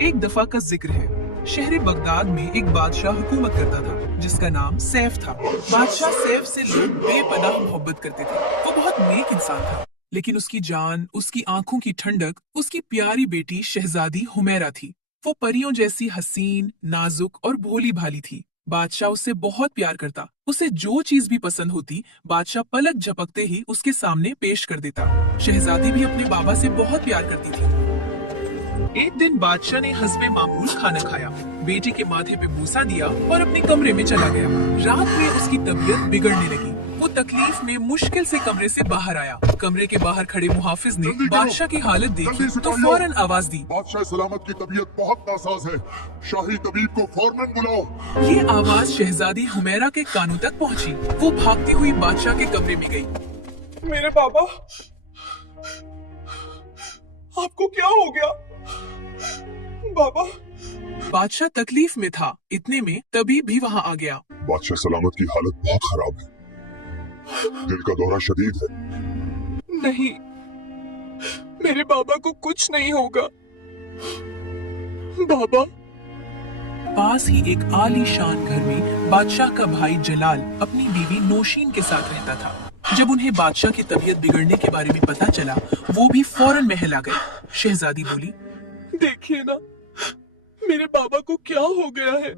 एक दफा का जिक्र है। शहर बगदाद में एक बादशाह हुकूमत करता था जिसका नाम सैफ था। बादशाह सैफ से लोग बेपनाह मोहब्बत करते थे। वो बहुत नेक इंसान था, लेकिन उसकी जान, उसकी आंखों की ठंडक, उसकी प्यारी बेटी शहजादी हुमैरा थी। वो परियों जैसी हसीन, नाजुक और भोली भाली थी। बादशाह उससे बहुत प्यार करता। उसे जो चीज भी पसंद होती, बादशाह पलक झपकते ही उसके सामने पेश कर देता। शहजादी भी अपने बाबा से बहुत प्यार करती थी। एक दिन बादशाह ने हस्बे मामूल खाना खाया, बेटे के माथे पे बूसा दिया और अपने कमरे में चला गया। रात में उसकी तबीयत बिगड़ने लगी। वो तकलीफ में मुश्किल से कमरे से बाहर आया। कमरे के बाहर खड़े मुहाफिज ने बादशाह की हालत देखी तो फौरन आवाज दी, बादशाह सलामत की तबीयत बहुत नासाज है, शाही तबीब को फौरन बुलाओ। ये आवाज शहजादी हुमैरा के कानों तक पहुंची। वो भागती हुई बादशाह के कमरे में गई। मेरे बाबा, आपको क्या हो गया? बाबा। बादशाह तकलीफ में था। इतने में तबीब भी वहाँ आ गया। बादशाह सलामत की हालत बहुत खराब है, दिल का दौरा शदीद है। नहीं, मेरे बाबा को कुछ नहीं होगा। बाबा। पास ही एक आलीशान घर में बादशाह का भाई जलाल अपनी बीवी नौशीन के साथ रहता था। जब उन्हें बादशाह की तबीयत बिगड़ने के बारे में पता चला, वो भी फौरन महल आ गए। शहजादी बोली, देखिए ना, मेरे बाबा को क्या हो गया है।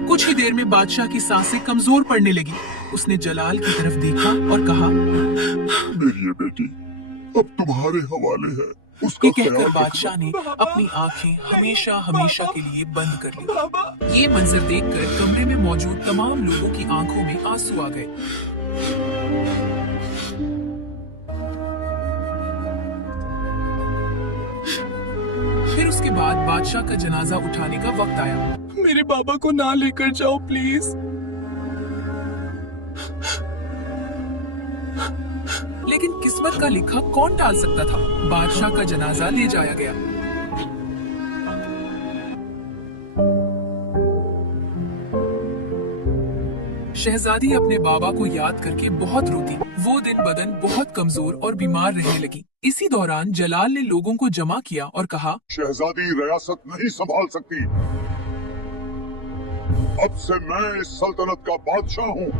कुछ ही देर में बादशाह की सांसें कमजोर पड़ने लगी। उसने जलाल की तरफ देखा और कहा, मेरी ये बेटी अब तुम्हारे हवाले है। उसका ये कहकर ख्याल बादशाह ने अपनी आंखें हमेशा हमेशा के लिए बंद कर ली। ये मंजर देखकर कमरे में मौजूद तमाम लोगों की आंखों में आंसू आ गए। फिर उसके बाद बादशाह का जनाजा उठाने का वक्त आया। मेरे बाबा को ना लेकर जाओ प्लीज। लेकिन किस्मत का लिखा कौन टाल सकता था। बादशाह का जनाजा ले जाया गया। शहजादी अपने बाबा को याद करके बहुत रोती। वो दिन बदन बहुत कमजोर और बीमार रहने लगी। इसी दौरान जलाल ने लोगों को जमा किया और कहा, शहजादी रियासत नहीं संभाल सकती। अब से मैं इस सल्तनत का बादशाह हूँ।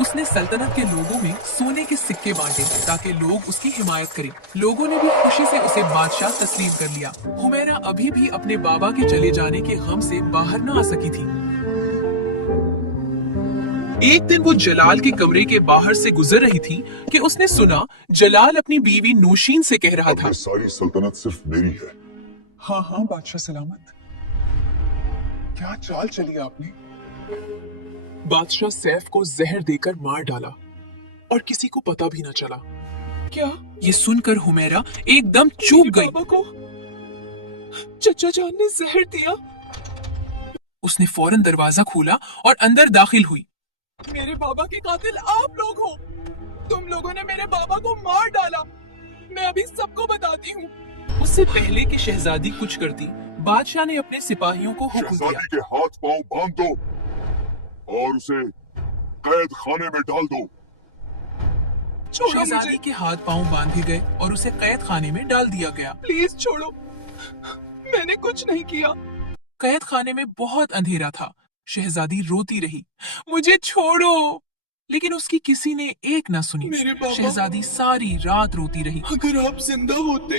उसने सल्तनत के लोगों में सोने के सिक्के बांटे ताकि लोग उसकी हिमायत करें। लोगों ने भी खुशी से उसे बादशाह तस्लीम कर लिया। हुमैरा अभी भी अपने बाबा के चले जाने के गम से बाहर न आ सकी थी। एक दिन वो जलाल के कमरे के बाहर से गुजर रही थी कि उसने सुना जलाल अपनी बीवी नौशीन से कह रहा था, सारी सल्तनत सिर्फ मेरी है। हाँ हाँ बादशाह सलामत। क्या चाल चली आपने? बादशाह सैफ को जहर देकर मार डाला और किसी को पता भी न चला। क्या? ये सुनकर हुमैरा एकदम चूक गई। बाबा को चचा जान ने जहर दिया। उसने फौरन दरवाजा खोला और अंदर दाखिल हुई। मेरे बाबा के कातिल आप लोग हो। तुम लोगों ने मेरे बाबा को मार डाला। मैं अभी सबको बताती हूँ। उससे पहले कि शहजादी कुछ करती, बादशाह ने अपने सिपाहियों को हुक्म दिया, शहजादी के हाथ पांव बांध दो और उसे कैद खाने में डाल दो। शहजादी के हाथ पांव बांधे गए और उसे कैद खाने में डाल दिया गया। प्लीज छोड़ो, मैंने कुछ नहीं किया। कैद खाने में बहुत अंधेरा था। शहजादी रोती रही, मुझे छोड़ो, लेकिन उसकी किसी ने एक न सुनी। मेरे बाबा। शहजादी सारी रात रोती रही। अगर आप जिंदा होते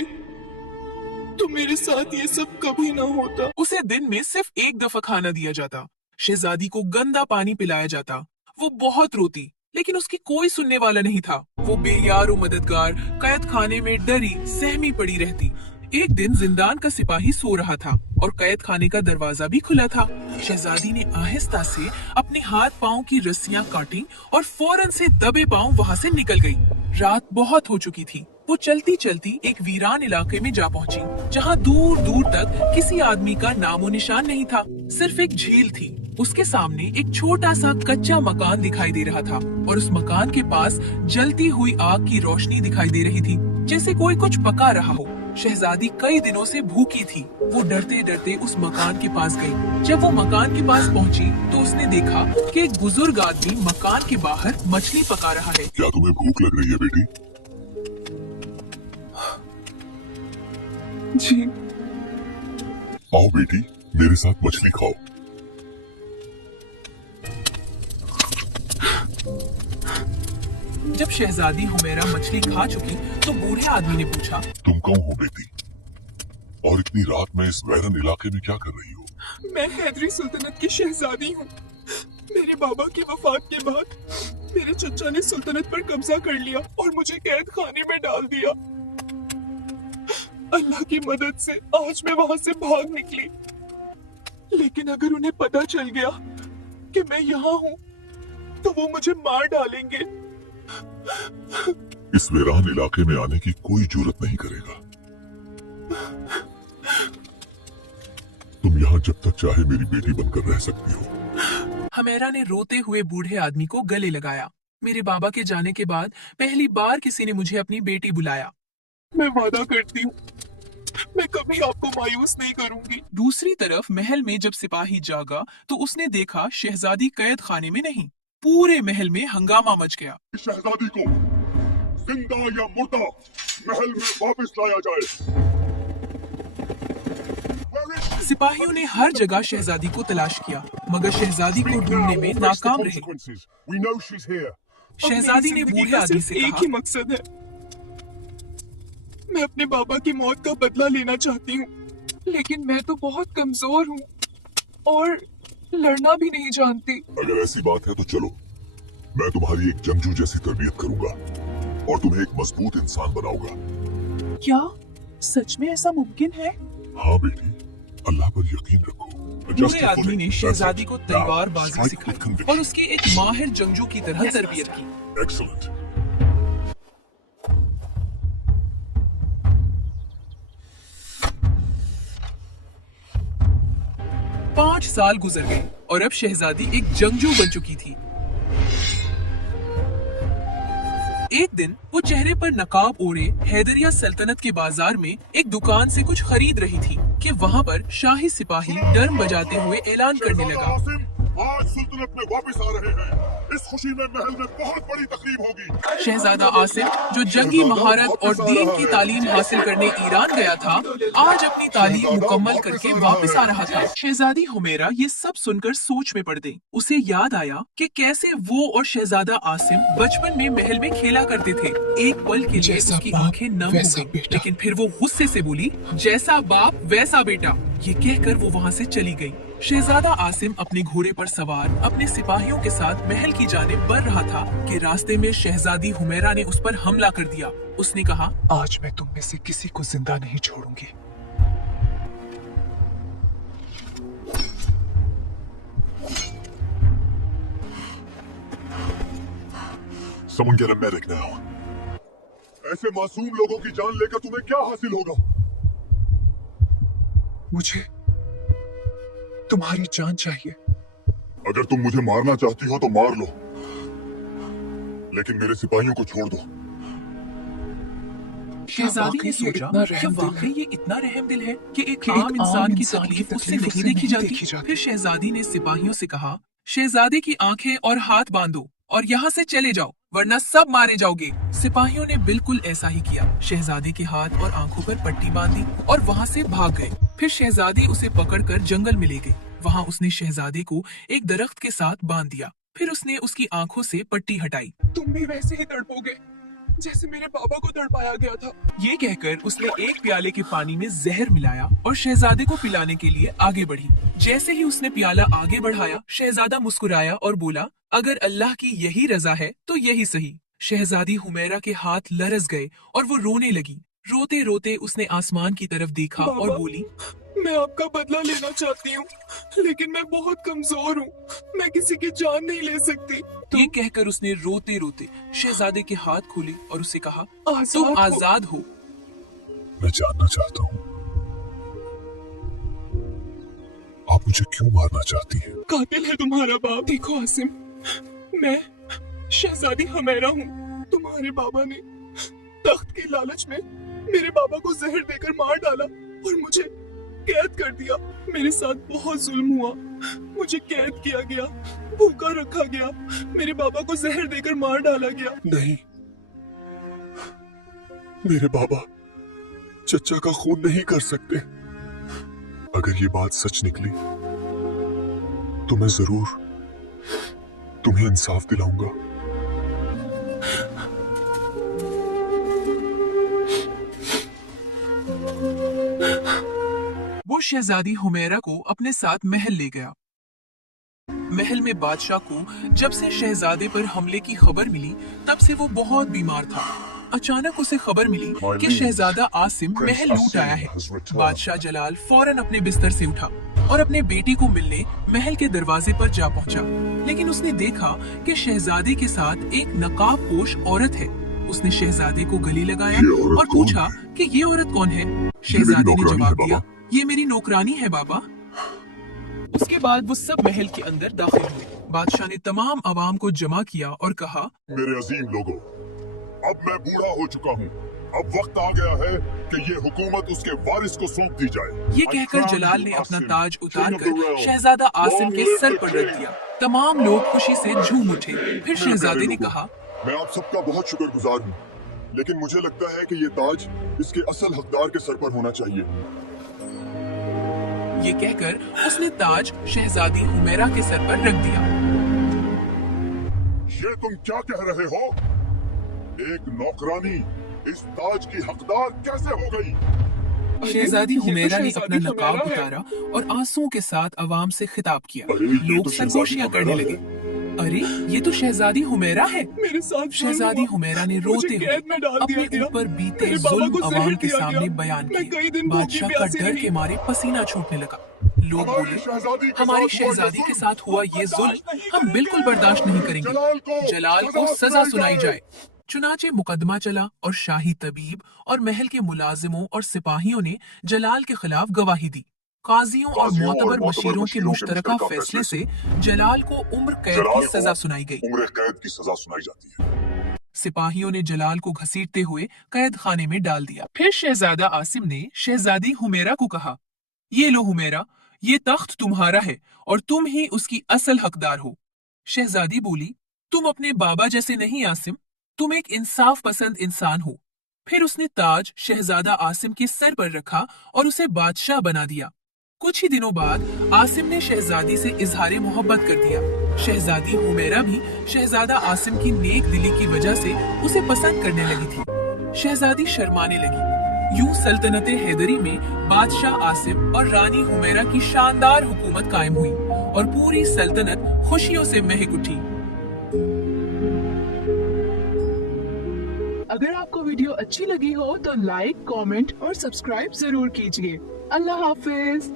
तो मेरे साथ ये सब कभी ना होता। उसे दिन में सिर्फ एक दफा खाना दिया जाता। शहजादी को गंदा पानी पिलाया जाता। वो बहुत रोती, लेकिन उसकी कोई सुनने वाला नहीं था। वो बेयार मददगार कैद खाने में डरी सहमी पड़ी रहती। एक दिन जिंदान का सिपाही सो रहा था और कैद खाने का दरवाजा भी खुला था। शहजादी ने आहिस्ता से अपने हाथ पांव की रस्सियां काटी और फौरन से दबे पांव वहां से निकल गई। रात बहुत हो चुकी थी। वो चलती चलती एक वीरान इलाके में जा पहुंची, जहां दूर दूर तक किसी आदमी का नामो निशान नहीं था। सिर्फ एक झील थी। उसके सामने एक छोटा सा कच्चा मकान दिखाई दे रहा था और उस मकान के पास जलती हुई आग की रोशनी दिखाई दे रही थी, जैसे कोई कुछ पका रहा हो। शहजादी कई दिनों से भूखी थी। वो डरते डरते उस मकान के पास गई। जब वो मकान के पास पहुंची तो उसने देखा कि एक बुजुर्ग आदमी मकान के बाहर मछली पका रहा है। क्या तुम्हें भूख लग रही है बेटी? जी। आओ बेटी, मेरे साथ मछली खाओ। जब शहजादी हुमैरा मछली खा चुकी तो बूढ़े आदमी ने पूछा, तुम कौन हो बेटी? और इतनी रात में इस वैरन इलाके में क्या कर रही हो? मैं हैदरी सुल्तनत की शहजादी हूँ। मेरे बाबा की वफात के बाद मेरे चचा ने सुल्तनत पर कब्जा कर लिया और मुझे कैद खाने में डाल दिया। अल्लाह की मदद से आज मैं वहां से भाग निकली, लेकिन अगर उन्हें पता चल गया कि मैं यहाँ हूँ तो वो मुझे मार डालेंगे। इस वीरान इलाके में आने की कोई जुर्रत नहीं करेगा। तुम यहाँ जब तक चाहे मेरी बेटी बनकर रह सकती हो। हुमैरा ने रोते हुए बूढ़े आदमी को गले लगाया। मेरे बाबा के जाने के बाद पहली बार किसी ने मुझे अपनी बेटी बुलाया। मैं वादा करती हूँ मैं कभी आपको मायूस नहीं करूंगी। दूसरी तरफ महल में जब सिपाही जागा तो उसने देखा शहजादी कैद खाने में नहीं, पूरे महल में हंगामा मच गया। शहजादी को जिंदा या मुर्दा महल में वापस लाया जाए। सिपाहियों ने हर जगह शहजादी को तलाश किया, मगर शहजादी को ढूंढने में नाकाम रहे। शहजादी ने बूढ़े आदमी से एक कहा, ही मकसद है, मैं अपने बाबा की मौत का बदला लेना चाहती हूँ, लेकिन मैं तो बहुत कमजोर हूँ और लड़ना भी नहीं जानती। अगर ऐसी बात है तो चलो, मैं तुम्हारी एक जंगजू जैसी तरबियत करूंगा और तुम्हें एक मजबूत इंसान बनाऊंगा। क्या सच में ऐसा मुमकिन है? हाँ बेटी, अल्लाह पर यकीन रखो। बूढ़े आदमी ने शहजादी को तलवारबाजी सिखाई और उसकी एक माहिर जंगजू की तरह तरबियत की। एक्सीलेंट। 5 साल गुजर गए और अब शहजादी एक जंगजू बन चुकी थी। एक दिन वो चेहरे पर नकाब ओढ़े हैदरिया सल्तनत के बाजार में एक दुकान से कुछ खरीद रही थी कि वहाँ पर शाही सिपाही डर्म बजाते हुए ऐलान करने लगा, आज सुल्तनत में वापस आ रहे हैं। इस खुशी में महल में बहुत बड़ी तकरीब होगी। शहजादा आसिम, जो जंगी महारत और दीन की तालीम हासिल करने ईरान गया था, आज अपनी तालीम मुकम्मल करके वापस आ रहा था। शहजादी हुमैरा ये सब सुनकर सोच में पड़ गई। उसे याद आया कि कैसे वो और शहजादा आसिम बचपन में महल में खेला करते थे। एक पल के लिए उसकी आंखें नम हो गईं, लेकिन फिर वो गुस्से से बोली, जैसा बाप वैसा बेटा। ये कहकर वो वहाँ से चली गई। शहजादा आसिम अपने घोड़े पर सवार अपने सिपाहियों के साथ महल की जानिब बढ़ रहा था कि रास्ते में शहजादी हुमैरा ने उस पर हमला कर दिया। उसने कहा, आज मैं तुम में से किसी को जिंदा नहीं छोड़ूंगी। Someone get a medic now. ऐसे मासूम लोगों की जान लेकर तुम्हें क्या हासिल होगा? मुझे तुम्हारी जान चाहिए। अगर तुम मुझे मारना चाहती हो तो मार लो, लेकिन मेरे सिपाहियों को छोड़ दो। शहजादी ने सोचा, क्या वाकई ये इतना रहमदिल है कि एक आम इंसान की तकलीफ उससे नहीं देखी जाती। फिर शहजादी ने सिपाहियों से कहा, शहजादे की आंखें और हाथ बांधो और यहाँ से चले जाओ, वरना सब मारे जाओगे। सिपाहियों ने बिल्कुल ऐसा ही किया। शहजादी के हाथ और आंखों पर पट्टी बांधी और वहाँ से भाग गए। फिर शहजादी उसे पकड़कर जंगल में ले गई। वहाँ उसने शहजादे को एक दरख्त के साथ बांध दिया। फिर उसने उसकी आंखों से पट्टी हटाई। तुम भी वैसे ही तड़पोगे जैसे मेरे बाबा को तड़पाया गया था। ये कहकर उसने एक प्याले के पानी में जहर मिलाया और शहजादे को पिलाने के लिए आगे बढ़ी। जैसे ही उसने प्याला आगे बढ़ाया, शहजादा मुस्कुराया और बोला, अगर अल्लाह की यही रजा है तो यही सही। शहजादी हुमैरा के हाथ लरस गए और वो रोने लगी। रोते रोते उसने आसमान की तरफ देखा और बोली, मैं आपका बदला लेना चाहती हूँ, लेकिन मैं बहुत कमजोर हूँ, मैं किसी की जान नहीं ले सकती। ये कहकर उसने रोते रोते शहजादे के हाथ खोले और उसे कहा, आजाद तुम हो। आजाद हो। मैं जानना चाहता हूँ, आप मुझे क्यों मारना चाहती हैं? कातिल है तुम्हारा बाप। देखो आसिम, मैं शहजादी हुमैरा हूँ। तुम्हारे बाबा ने तख्त के लालच में मेरे बाबा को जहर देकर मार डाला और मुझे कैद कर दिया। मेरे साथ बहुत जुल्म हुआ, मुझे कैद किया गया, भूखा रखा गया, मेरे बाबा को जहर देकर मार डाला गया। नहीं, मेरे बाबा चचा का खून नहीं कर सकते। अगर ये बात सच निकली तो मैं जरूर तुम्हें इंसाफ दिलाऊंगा। वो शहजादी हुमैरा को अपने साथ महल ले गया। महल में बादशाह को जब से शहजादे पर हमले की खबर मिली तब से वो बहुत बीमार था। अचानक उसे खबर मिली कि शहजादा आसिम महल लूट आया है। बादशाह जलाल फौरन अपने बिस्तर से उठा और अपने बेटी को मिलने महल के दरवाजे पर जा पहुंचा, लेकिन उसने देखा कि शहजादे के साथ एक नकाबपोश औरत है। उसने शहजादे को गले लगाया और पूछा कि ये औरत कौन है। शहजादे ने जवाब दिया, ये मेरी नौकरानी है बाबा। उसके बाद वो सब महल के अंदर दाखिल हुए। बादशाह ने तमाम अवाम को जमा किया और कहा, मेरे अजीम लोगों, अब मैं बूढ़ा हो चुका हूँ। अब वक्त आ गया है कि ये हुकूमत उसके वारिस को सौंप दी जाए। ये कहकर जलाल ने अपना ताज उतारकर शहजादा आसिम के सर पर रख दिया। तमाम लोग खुशी से झूम उठे। फिर शहजादे ने कहा, मैं आप सबका बहुत शुक्रगुजार हूँ, लेकिन मुझे लगता है कि ये ताज इसके असल हकदार के सर पर होना चाहिए। ये कहकर उसने ताज शहजादी हुमैरा के सर पर रख दिया। ये तुम क्या कह रहे हो? एक नौकरानी इस ताज की हकदार कैसे हो गई? शहजादी हुमैरा ने अपना नकाब उतारा और आंसुओं के साथ अवाम से खिताब किया। लोग सरगोशियां करने लगे। अरे ये तो शहजादी हुमैरा है। मेरे साथ शहजादी हुमैरा ने रोते हुए अपने ऊपर बीते जुल्म अवाम के सामने बयान किए। बादशाह का डर के मारे पसीना छूटने लगा। लोग बोले, हमारी शहजादी के साथ हुआ ये जुल्म हम बिल्कुल बर्दाश्त नहीं करेंगे। जलाल को सजा सुनाई जाए। चुनाचे मुकदमा चला और शाही तबीब और महल के मुलाजिमों और सिपाहियों ने जलाल के खिलाफ गवाही दी। काजियों और मोतबर मशीरों के मुश्तरका फैसले से जलाल को उम्र कैद की सजा सुनाई गई। उम्र कैद की सजा सुनाई जाती है। सिपाहियों ने जलाल को घसीटते हुए कैद खाने में डाल दिया। फिर शहजादा आसिम ने शहजादी हुमैरा को कहा, ये लो हुमैरा, ये तख्त तुम्हारा है और तुम ही उसकी असल हकदार हो। शहजादी बोली, तुम अपने बाबा जैसे नहीं आसिम, तुम एक इंसाफ पसंद इंसान हो। फिर उसने ताज शहजादा आसिम के सर पर रखा और उसे बादशाह बना दिया। कुछ ही दिनों बाद आसिम ने शहजादी से इजहार मोहब्बत कर दिया। शहजादी हुमैरा भी शहजादा आसिम की नेक दिली की वजह से उसे पसंद करने लगी थी। शहजादी शर्माने लगी। यूं सल्तनते हैदरी में बादशाह आसिम और रानी हुमैरा की शानदार हुकूमत कायम हुई और पूरी सल्तनत खुशियों से महक उठी। अगर आपको वीडियो अच्छी लगी हो तो लाइक, कमेंट और सब्सक्राइब जरूर कीजिए। अल्लाह हाफिज।